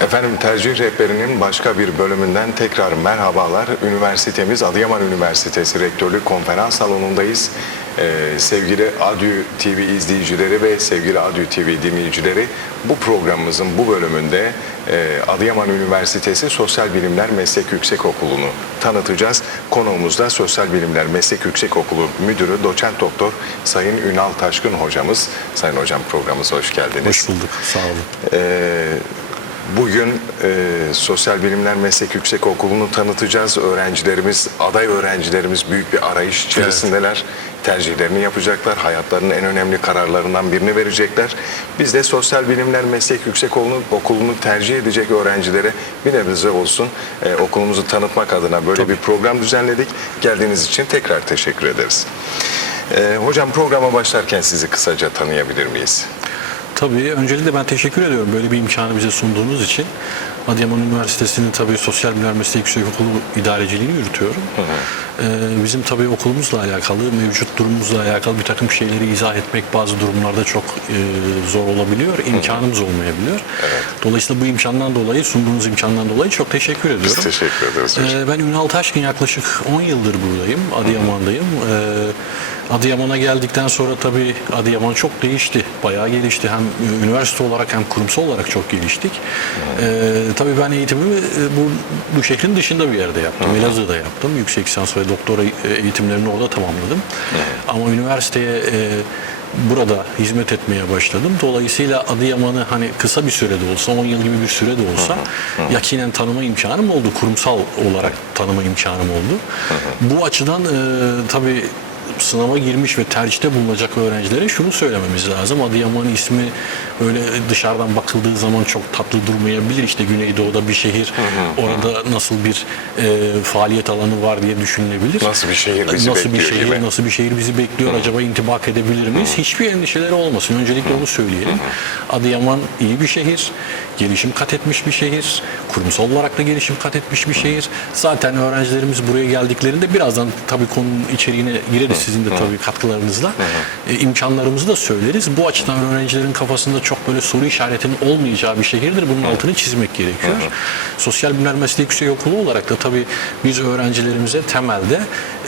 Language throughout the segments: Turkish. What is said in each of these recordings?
Efendim tercih rehberinin başka bir bölümünden tekrar merhabalar. Üniversitemiz Adıyaman Üniversitesi Rektörlük Konferans Salonu'ndayız. Ee, sevgili Adü TV izleyicileri ve sevgili Adü TV dinleyicileri bu programımızın bu bölümünde e, Adıyaman Üniversitesi Sosyal Bilimler Meslek Yüksekokulu'nu tanıtacağız. Konuğumuz da Sosyal Bilimler Meslek Yüksekokulu Müdürü Doçent Doktor Sayın Ünal Taşkın hocamız. Sayın hocam programımıza hoş geldiniz. Hoş bulduk. Sağ olun. Ee, Bugün e, Sosyal Bilimler Meslek Yüksekokulu'nu tanıtacağız. Öğrencilerimiz, aday öğrencilerimiz büyük bir arayış içerisindeler. Tercihlerini yapacaklar. Hayatlarının en önemli kararlarından birini verecekler. Biz de Sosyal Bilimler Meslek Yüksekokulu'nu okulunu tercih edecek öğrencilere bir nebze olsun e, okulumuzu tanıtmak adına böyle bir program düzenledik. Geldiğiniz için tekrar teşekkür ederiz. E, hocam programa başlarken sizi kısaca tanıyabilir miyiz? Tabii öncelikle ben teşekkür ediyorum böyle bir imkanı bize sunduğunuz için. Adıyaman Üniversitesi'nin tabii Sosyal Bilimler Meslek Yüksekokulu idareciliğini yürütüyorum. Ee, bizim tabii okulumuzla alakalı, mevcut durumumuzla alakalı bir takım şeyleri izah etmek bazı durumlarda çok e, zor olabiliyor, imkanımız olmayabiliyor. Dolayısıyla bu imkandan dolayı, sunduğunuz imkandan dolayı çok teşekkür ediyorum. Biz teşekkür ederiz. Ee, ben Ünal Taşkın yaklaşık 10 yıldır buradayım, Adıyaman'dayım. Ee, Adıyaman'a geldikten sonra tabii Adıyaman çok değişti, bayağı gelişti. Hem üniversite olarak hem kurumsal olarak çok geliştik. Ee, tabii ben eğitimimi e, bu, bu şehrin dışında bir yerde yaptım. Elazığ'da yaptım. Yüksek lisans ve doktora e, eğitimlerini orada tamamladım. Ama üniversiteye e, burada hizmet etmeye başladım. Dolayısıyla Adıyaman'ı hani kısa bir sürede olsa, 10 yıl gibi bir sürede olsa yakinen tanıma imkanım oldu. Kurumsal olarak tanıma imkanım oldu. Bu açıdan e, tabii sınava girmiş ve tercihte bulunacak öğrencilere şunu söylememiz lazım. Adıyaman ismi öyle dışarıdan bakıldığı zaman çok tatlı durmayabilir. İşte Güneydoğu'da bir şehir, orada nasıl bir e, faaliyet alanı var diye düşünülebilir. Nasıl bir şehir bizi nasıl bir bekliyor şehir, gibi. nasıl bir şehir bizi bekliyor? Acaba intibak edebilir miyiz? Hiçbir endişeleri olmasın. Öncelikle onu söyleyelim. Adıyaman iyi bir şehir, gelişim kat etmiş bir şehir, kurumsal olarak da gelişim kat etmiş bir şehir. Zaten öğrencilerimiz buraya geldiklerinde birazdan tabii konunun içeriğine gireriz sizin de tabii katkılarınızla. E, imkanlarımızı da söyleriz. Bu açıdan öğrencilerin kafasında çok böyle soru işaretinin olmayacağı bir şehirdir. Bunun altını çizmek gerekiyor. Sosyal Bilimler Meslek Yüksekokulu olarak da tabii biz öğrencilerimize temelde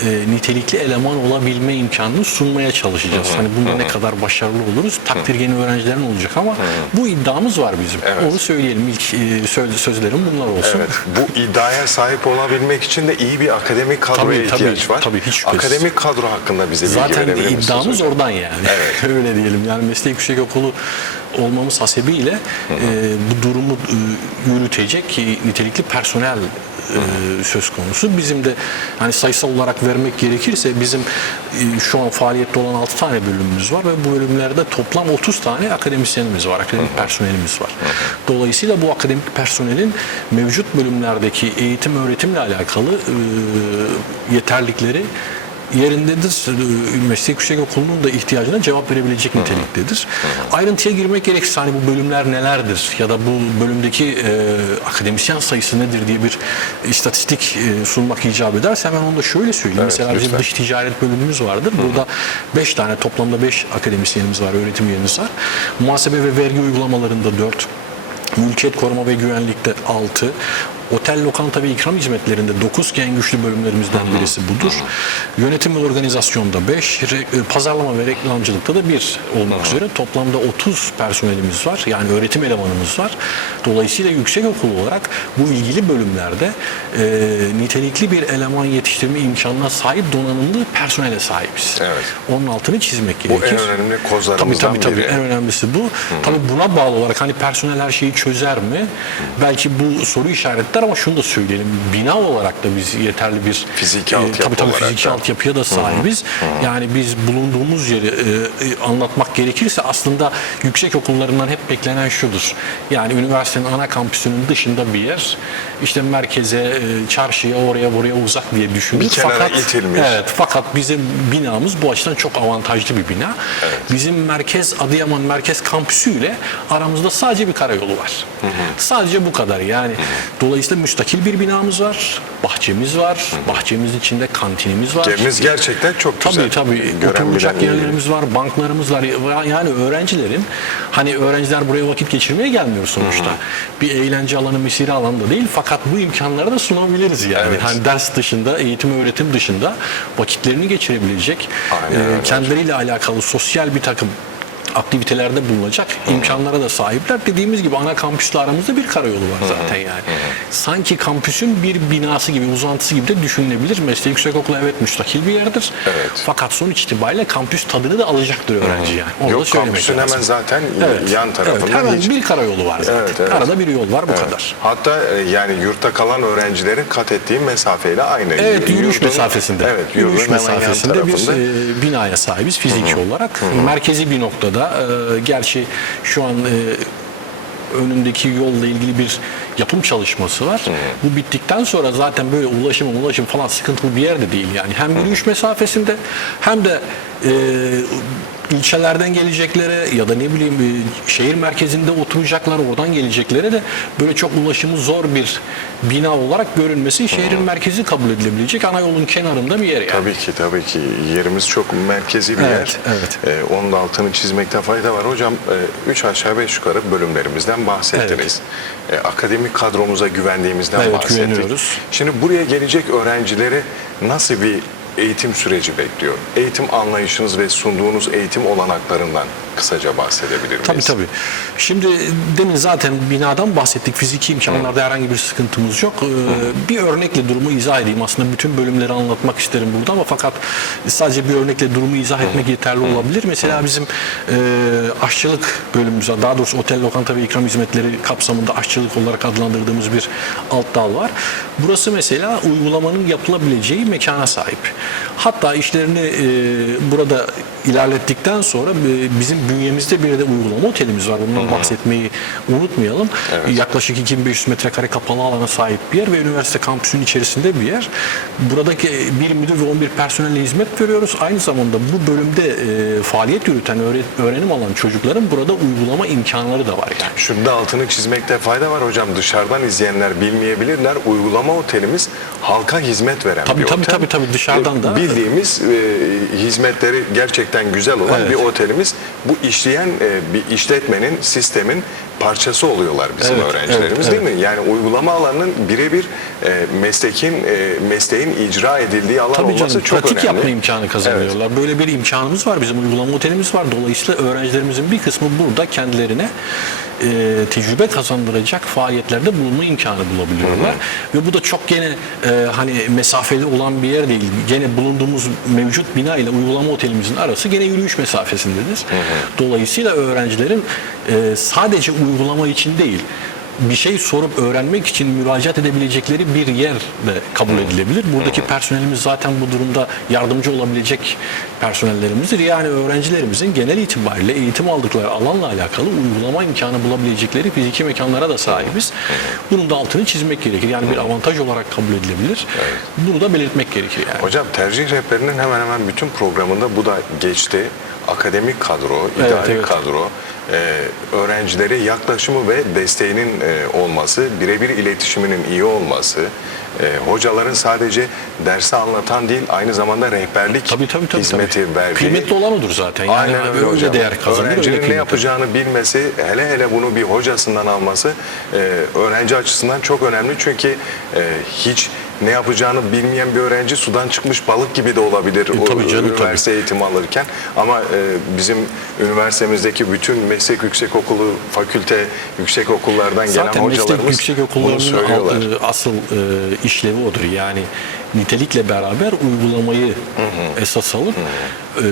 e, nitelikli eleman olabilme imkanını sunmaya çalışacağız. Hani bunda ne kadar başarılı oluruz takdirgeni öğrencilerin olacak ama bu iddiamız var bizim. Evet. Onu söyleyelim. İlk e, söz, sözlerim bunlar olsun. Evet, bu iddiaya sahip olabilmek için de iyi bir akademik kadroya Tabii, tabii, ihtiyaç var. tabii, hiç şüphesiz. akademik kadro hakkında bize bilgi Zaten verebilir misiniz iddiamız hocam? oradan yani. Evet. Öyle diyelim. Yani meslek yüksekokulu olmamız hasebiyle e, bu durumu e, yürütecek e, nitelikli personel e, söz konusu. Bizim de hani sayısal olarak vermek gerekirse bizim e, şu an faaliyette olan 6 tane bölümümüz var ve bu bölümlerde toplam 30 tane akademisyenimiz var, akademik personelimiz var. Dolayısıyla bu akademik personelin mevcut bölümlerdeki eğitim öğretimle alakalı e, yeterlikleri yerindedir. Meslek Yüksekokulu'nun da ihtiyacına cevap verebilecek niteliktedir. Ayrıntıya girmek gerekirse hani bu bölümler nelerdir ya da bu bölümdeki e, akademisyen sayısı nedir diye bir istatistik e, sunmak icap ederse hemen onu da şöyle söyleyeyim. Evet, Mesela bizim lütfen. dış ticaret bölümümüz vardır. Burada 5 tane toplamda 5 akademisyenimiz var, öğretim üyemiz var. Muhasebe ve vergi uygulamalarında 4, Mülkiyet koruma ve güvenlikte 6, otel, lokanta ve ikram hizmetlerinde 9 ki en güçlü bölümlerimizden birisi budur. Yönetim ve organizasyonda 5, pazarlama ve reklamcılıkta da 1 olmak üzere toplamda 30 personelimiz var. Yani öğretim elemanımız var. Dolayısıyla yüksek okul olarak bu ilgili bölümlerde e, nitelikli bir eleman yetiştirme imkanına sahip donanımlı personele sahibiz. Evet. Onun altını çizmek Bu en gerekir. önemli Tabii kozlarımızdan tabii tabii biri. en önemlisi bu. Tabii buna bağlı olarak hani personel her şeyi çözer mi? Belki bu soru işaretler ama şunu da söyleyelim. Bina olarak da biz yeterli bir Fiziki altyapı tabii tabii olarak fiziki da. altyapıya da sahibiz. Yani biz bulunduğumuz yeri e, e, anlatmak gerekirse aslında yüksek okullarından hep beklenen şudur. Yani üniversitenin ana kampüsünün dışında bir yer. işte merkeze, e, çarşıya, oraya buraya uzak diye düşünülür. Bir kenara itilmiş. Evet, fakat bizim binamız bu açıdan çok avantajlı bir bina. Bizim merkez Adıyaman Merkez Kampüsü ile aramızda sadece bir karayolu var. Sadece bu kadar yani. Dolayısıyla üniversite müstakil bir binamız var. Bahçemiz var. Bahçemizin içinde kantinimiz var. Cebimiz gerçekten çok güzel. Tabii tabii. Gören Oturulacak bilen iyi. yerlerimiz var, banklarımız var. Yani öğrencilerin hani öğrenciler buraya vakit geçirmeye gelmiyor sonuçta. Bir eğlence alanı, mesire alanı da değil. Fakat bu imkanları da sunabiliriz yani. Evet. Hani ders dışında, eğitim öğretim dışında vakitlerini geçirebilecek, Aynen e, öyle. kendileriyle alakalı sosyal bir takım aktivitelerde bulunacak imkanlara da sahipler. Dediğimiz gibi ana kampüsle aramızda bir karayolu var zaten yani. Sanki kampüsün bir binası gibi, uzantısı gibi de düşünülebilir. Meslek Yüksekokulu evet müstakil bir yerdir. Evet. Fakat sonuç itibariyle kampüs tadını da alacaktır öğrenci yani. Onu da Yok söylemek kampüsün lazım. hemen zaten Evet. yan tarafında Evet, hemen hiç- bir karayolu var zaten. Evet, evet. Arada bir yol var bu Evet. kadar. Hatta e, yani yurtta kalan öğrencilerin kat ettiği mesafeyle aynı. Evet, yürüyüş Yurdun- mesafesinde. Evet, yürüyüş mesafesinde bir e, binaya sahibiz fiziki olarak. Merkezi bir noktada. E, gerçi şu an e, önündeki yolla ilgili bir yapım çalışması var. Bu bittikten sonra zaten böyle ulaşım ulaşım falan sıkıntılı bir yerde değil yani. Hem yürüyüş mesafesinde hem de e, ilçelerden geleceklere ya da ne bileyim e, şehir merkezinde oturacaklar oradan geleceklere de böyle çok ulaşımı zor bir bina olarak görünmesi şehrin merkezi kabul edilebilecek ana yolun kenarında bir yer yani. Tabii ki tabii ki yerimiz çok merkezi bir Evet, yer. evet. Ee, onun da altını çizmekte fayda var. Hocam 3 aşağı 5 yukarı bölümlerimizden bahsettiniz. Ee, akademik kadromuza güvendiğimizden Evet, bahsettik. güveniyoruz. Şimdi buraya gelecek öğrencileri nasıl bir eğitim süreci bekliyor? Eğitim anlayışınız ve sunduğunuz eğitim olanaklarından kısaca bahsedebilir miyiz? Tabii tabii. Şimdi demin zaten binadan bahsettik. Fiziki imkanlarda herhangi bir sıkıntımız yok. Ee, bir örnekle durumu izah edeyim. Aslında bütün bölümleri anlatmak isterim burada ama fakat sadece bir örnekle durumu izah etmek yeterli olabilir. Mesela bizim e, aşçılık bölümümüz var. Daha doğrusu otel, lokanta ve ikram hizmetleri kapsamında aşçılık olarak adlandırdığımız bir alt dal var. Burası mesela uygulamanın yapılabileceği mekana sahip. Hatta işlerini e, burada ilerlettikten sonra e, bizim bünyemizde bir de uygulama otelimiz var. Bundan bahsetmeyi unutmayalım. Yaklaşık 2500 metrekare kapalı alana sahip bir yer ve üniversite kampüsünün içerisinde bir yer. Buradaki bir müdür ve 11 personelle hizmet görüyoruz. Aynı zamanda bu bölümde e, faaliyet yürüten, öğre- öğrenim alan çocukların burada uygulama imkanları da var yani. Şunda altını çizmekte fayda var hocam. Dışarıdan izleyenler bilmeyebilirler. Uygulama otelimiz halka hizmet veren Tabii, bir tabii, otel. tabii, tabii. Dışarıdan da- Bildiğimiz e, hizmetleri gerçekten güzel olan Evet. bir otelimiz. Bu işleyen e, bir işletmenin, sistemin parçası oluyorlar bizim Evet, öğrencilerimiz evet, değil mi? Yani uygulama alanının birebir e, meslekin e, mesleğin icra edildiği alan Tabii olması canım, çok pratik önemli. yapma imkanı kazanıyorlar. Böyle bir imkanımız var. Bizim uygulama otelimiz var. Dolayısıyla öğrencilerimizin bir kısmı burada kendilerine e, tecrübe kazandıracak faaliyetlerde bulunma imkanı bulabiliyorlar. Ve bu da çok gene e, hani mesafeli olan bir yer değil. Gene bulunduğumuz mevcut bina ile uygulama otelimizin arası gene yürüyüş mesafesindedir. Dolayısıyla öğrencilerin e, sadece uygulama için değil bir şey sorup öğrenmek için müracaat edebilecekleri bir yer de kabul edilebilir. Buradaki personelimiz zaten bu durumda yardımcı olabilecek personellerimizdir. Yani öğrencilerimizin genel itibariyle eğitim aldıkları alanla alakalı uygulama imkanı bulabilecekleri fiziki mekanlara da sahibiz. Bunun da altını çizmek gerekir. Yani bir avantaj olarak kabul edilebilir. Bunu da belirtmek gerekir yani. Hocam tercih rehberinin hemen hemen bütün programında bu da geçti. Akademik kadro, idari evet. kadro, e, öğrencilere yaklaşımı ve desteğinin e, olması, birebir iletişiminin iyi olması, e, hocaların sadece dersi anlatan değil aynı zamanda rehberlik Tabii tabii tabii. hizmeti tabii. verdiği. Kıymetli olan odur zaten. Yani Aynen öyle, öyle hocam. değer kazanır. öyle Öğrencinin ne kıymet yapacağını bilmesi, hele hele bunu bir hocasından alması e, öğrenci açısından çok önemli. Çünkü e, hiç ne yapacağını bilmeyen bir öğrenci sudan çıkmış balık gibi de olabilir E, tabii canım, üniversite eğitimi alırken. Ama e, bizim üniversitemizdeki bütün meslek yüksekokulu, fakülte, yüksekokullardan gelen Zaten meslek hocalarımız yüksek bunu söylüyorlar. e, asıl e, işlevi odur. Yani nitelikle beraber uygulamayı esas alıp e,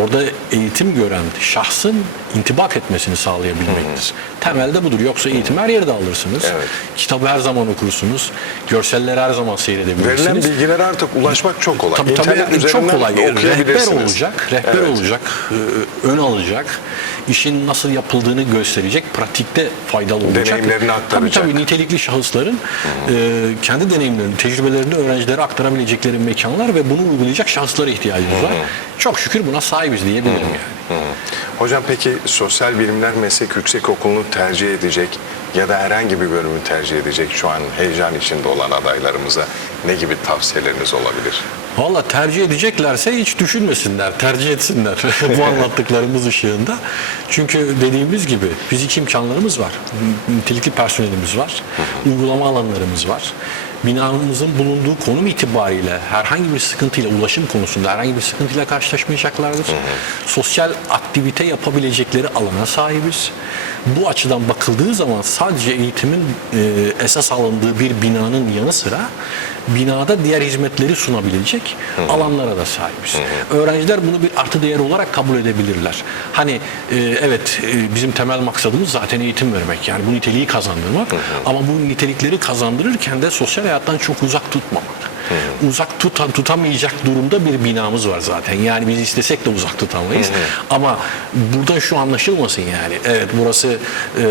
orada eğitim gören şahsın intibak etmesini sağlayabilmektir. Temelde budur. Yoksa eğitim her yerde alırsınız. Evet. Kitabı her zaman okursunuz. Görselleri her zaman seyredebilirsiniz. Verilen bilgilere artık ulaşmak çok kolay. Tabii tabii çok kolay. Rehber olacak, rehber Evet. olacak, e, ön alacak. İşin nasıl yapıldığını gösterecek, pratikte faydalı olacak. Deneyimlerini Tabii aktaracak. tabii nitelikli şahısların e, kendi deneyimlerini, tecrübelerini öğrencilere aktarabilecekleri mekanlar ve bunu uygulayacak şahıslara ihtiyacımız var. Çok şükür buna sahibiz diyebilirim yani. Hocam peki Sosyal Bilimler Meslek Yüksekokulu'nu tercih edecek ya da herhangi bir bölümü tercih edecek şu an heyecan içinde olan adaylarımıza ne gibi tavsiyeleriniz olabilir? Valla tercih edeceklerse hiç düşünmesinler, tercih etsinler bu anlattıklarımız ışığında. Çünkü dediğimiz gibi fizik imkanlarımız var, nitelikli personelimiz var, uygulama alanlarımız var. Binamızın bulunduğu konum itibariyle herhangi bir sıkıntıyla, ulaşım konusunda herhangi bir sıkıntıyla karşılaşmayacaklardır. Sosyal aktivite yapabilecekleri alana sahibiz. Bu açıdan bakıldığı zaman sadece eğitimin e, esas alındığı bir binanın yanı sıra binada diğer hizmetleri sunabilecek alanlara da sahibiz. Öğrenciler bunu bir artı değer olarak kabul edebilirler. Hani e, evet e, bizim temel maksadımız zaten eğitim vermek. Yani bu niteliği kazandırmak. Ama bu nitelikleri kazandırırken de sosyal hayattan çok uzak tutmamak. Uzak tutan tutamayacak durumda bir binamız var zaten. Yani biz istesek de uzak tutamayız. Ama burada şu anlaşılmasın yani. Evet burası e,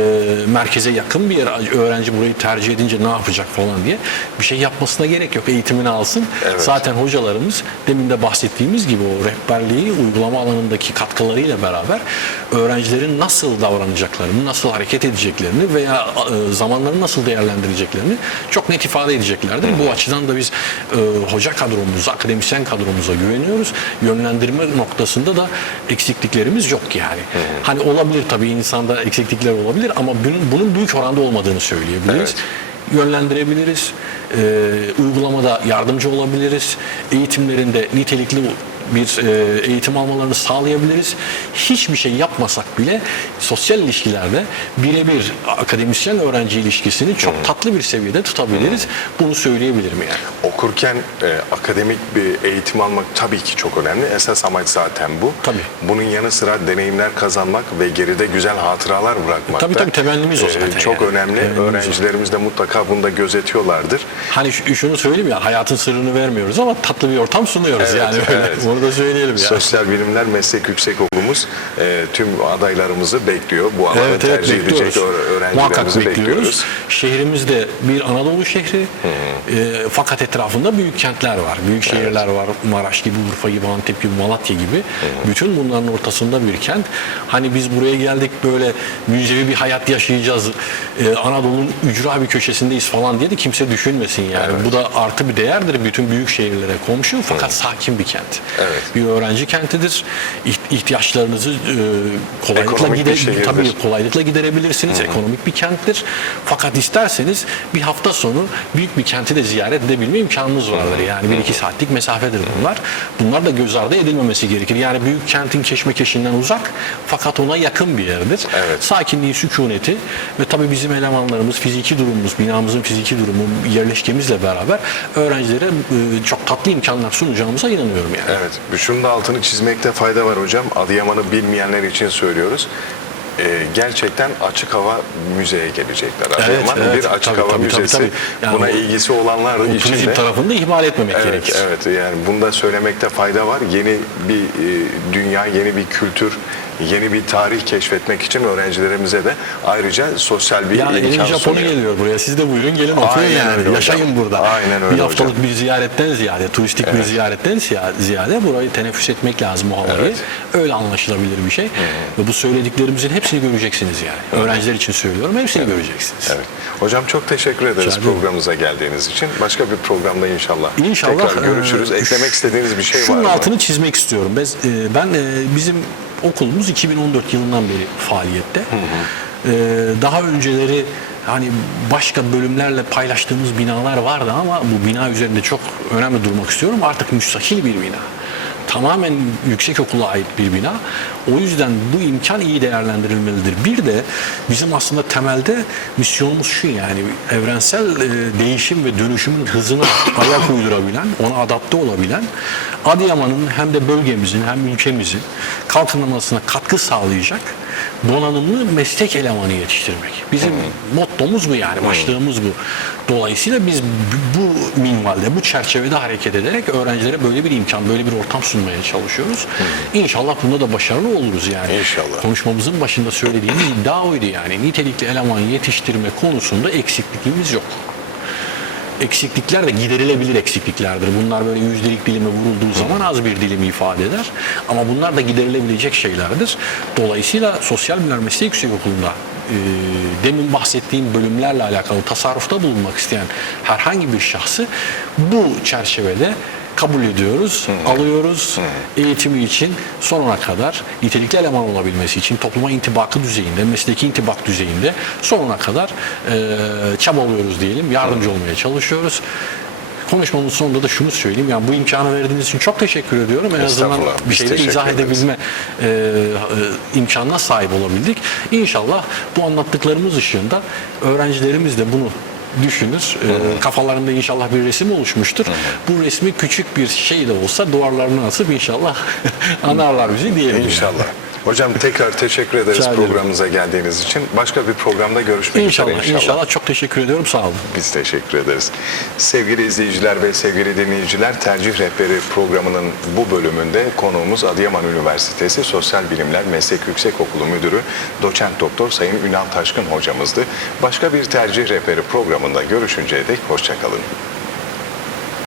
merkeze yakın bir yer. Öğrenci burayı tercih edince ne yapacak falan diye bir şey yapmasına gerek yok. Eğitimini alsın. Evet. Zaten hocalarımız demin de bahsettiğimiz gibi o rehberliği uygulama alanındaki katkılarıyla beraber öğrencilerin nasıl davranacaklarını, nasıl hareket edeceklerini veya e, zamanlarını nasıl değerlendireceklerini çok net ifade edeceklerdir. Bu açıdan da biz e, hoca kadromuza, akademisyen kadromuza güveniyoruz. Yönlendirme noktasında da eksikliklerimiz yok yani. Hani olabilir tabii insanda eksiklikler olabilir ama bunun, bunun büyük oranda olmadığını söyleyebiliriz. Yönlendirebiliriz. E, uygulamada yardımcı olabiliriz. Eğitimlerinde nitelikli bir e, eğitim almalarını sağlayabiliriz. Hiçbir şey yapmasak bile sosyal ilişkilerde birebir akademisyen öğrenci ilişkisini çok tatlı bir seviyede tutabiliriz. Bunu söyleyebilirim yani. Okurken e, akademik bir eğitim almak tabii ki çok önemli. Esas amaç zaten bu. Tabii. Bunun yanı sıra deneyimler kazanmak ve geride güzel hatıralar bırakmak Tabii, da, tabii, temennimiz o e, zaten Çok yani. önemli. Temennimiz o. Öğrencilerimiz de mutlaka bunu da gözetiyorlardır. Hani şu- şunu söyleyeyim ya hayatın sırrını vermiyoruz ama tatlı bir ortam sunuyoruz Evet, yani öyle. evet. Onu da söyleyelim yani. Sosyal Bilimler Meslek Yüksekokulumuz e, tüm adaylarımız bekliyor. Bu alanı Evet evet tercih bekliyoruz. edecek öğ- Muhakkak öğrencilerimizi bekliyoruz. bekliyoruz. Şehrimizde bir Anadolu şehri e, fakat etrafında büyük kentler var. Büyük şehirler var. Maraş gibi, Urfa gibi, Antep gibi, Malatya gibi. Bütün bunların ortasında bir kent. Hani biz buraya geldik böyle müzevi bir hayat yaşayacağız. E, Anadolu'nun ücra bir köşesindeyiz falan diye de kimse düşünmesin yani. Bu da artı bir değerdir bütün büyük şehirlere komşu fakat sakin bir kent. Evet. Bir öğrenci kentidir. İht- ihtiyaçlarınızı e, kolaylıkla Ekonomik bir gide şehirdir. tabii kolaylıkla giderebilirsiniz. Ekonomik bir kenttir. Fakat isterseniz bir hafta sonu büyük bir kenti de ziyaret edebilme imkanınız vardır. Yani bir iki saatlik mesafedir bunlar. Bunlar da göz ardı edilmemesi gerekir. Yani büyük kentin keşmekeşinden uzak fakat ona yakın bir yerdir. Evet. Sakinliği, sükuneti ve tabii bizim elemanlarımız, fiziki durumumuz, binamızın fiziki durumu, yerleşkemizle beraber öğrencilere e, çok tatlı imkanlar sunacağımıza inanıyorum yani. Evet, şunun da altını çizmekte fayda var hocam. Adıyaman'ı bilmeyenler için söylüyoruz. Ee, gerçekten açık hava müzeye gelecekler. Adıyaman evet. bir açık Tabii, hava tabii, tabii, müzesi. tabii. Yani Buna o- ilgisi olanlar da O turizm içinde. tarafını da ihmal etmemek Evet, gerekir. evet. Yani bunu da söylemekte fayda var. Yeni bir e, dünya, yeni bir kültür, yeni bir tarih keşfetmek için öğrencilerimize de ayrıca sosyal bir Yani imkan Japonu sunuyor. geliyor buraya. Siz de buyurun gelin okuyun Aynen yani. öyle hocam. Yaşayın burada. Aynen öyle bir haftalık hocam. bir ziyaretten ziyade, turistik bir ziyaretten ziya- ziyade burayı teneffüs etmek lazım o havayı. Evet. Öyle anlaşılabilir bir şey. Ve bu söylediklerimizin hepsini göreceksiniz yani. Öğrenciler için söylüyorum. Hepsini göreceksiniz. Evet. Hocam çok teşekkür ederiz Rica programımıza geldiğiniz için. Başka bir programda inşallah, İnşallah tekrar görüşürüz. e, Eklemek istediğiniz bir şey var Şunun mı? altını çizmek istiyorum. Ben, e, ben e, bizim okulumuz 2014 yılından beri faaliyette. E, daha önceleri hani başka bölümlerle paylaştığımız binalar vardı ama bu bina üzerinde çok önemli durmak istiyorum. Artık müstakil bir bina. Tamamen yüksek okula ait bir bina. O yüzden bu imkan iyi değerlendirilmelidir. Bir de bizim aslında temelde misyonumuz şu yani evrensel e, değişim ve dönüşümün hızına ayak uydurabilen, ona adapte olabilen Adıyaman'ın hem de bölgemizin hem ülkemizin kalkınmasına katkı sağlayacak donanımlı meslek elemanı yetiştirmek. Bizim mottomuz bu yani, başlığımız bu. Dolayısıyla biz bu- minvalde, bu çerçevede hareket ederek öğrencilere böyle bir imkan, böyle bir ortam sunmaya çalışıyoruz. İnşallah bunda da başarılı oluruz yani. İnşallah. Konuşmamızın başında söylediğimiz iddia oydu yani. Nitelikli eleman yetiştirme konusunda eksikliğimiz yok eksiklikler de giderilebilir eksikliklerdir. Bunlar böyle yüzdelik dilime vurulduğu zaman az bir dilimi ifade eder. Ama bunlar da giderilebilecek şeylerdir. Dolayısıyla Sosyal Bilimler Meslek Yüksekokulu'nda e, demin bahsettiğim bölümlerle alakalı tasarrufta bulunmak isteyen herhangi bir şahsı bu çerçevede kabul ediyoruz, alıyoruz. Eğitimi için sonuna kadar nitelikli eleman olabilmesi için topluma intibakı düzeyinde, mesleki intibak düzeyinde sonuna kadar e, çabalıyoruz diyelim, yardımcı olmaya çalışıyoruz. Konuşmamın sonunda da şunu söyleyeyim. Yani bu imkanı verdiğiniz için çok teşekkür ediyorum. En azından bir şeyleri izah ederiz. edebilme e, e, imkanına sahip olabildik. İnşallah bu anlattıklarımız ışığında öğrencilerimiz de bunu düşünür. E, kafalarında inşallah bir resim oluşmuştur. Bu resmi küçük bir şey de olsa duvarlarına asıp inşallah anarlar bizi diyelim. İnşallah. Hocam tekrar teşekkür ederiz Rica ederim. programımıza geldiğiniz için. Başka bir programda görüşmek İnşallah, üzere inşallah. Çok teşekkür ediyorum. Sağ olun. Biz teşekkür ederiz. Sevgili izleyiciler ve sevgili dinleyiciler, Tercih Rehberi programının bu bölümünde konuğumuz Adıyaman Üniversitesi Sosyal Bilimler Meslek Yüksekokulu Müdürü Doçent Doktor Sayın Ünal Taşkın hocamızdı. Başka bir Tercih Rehberi programında görüşünceye dek hoşçakalın.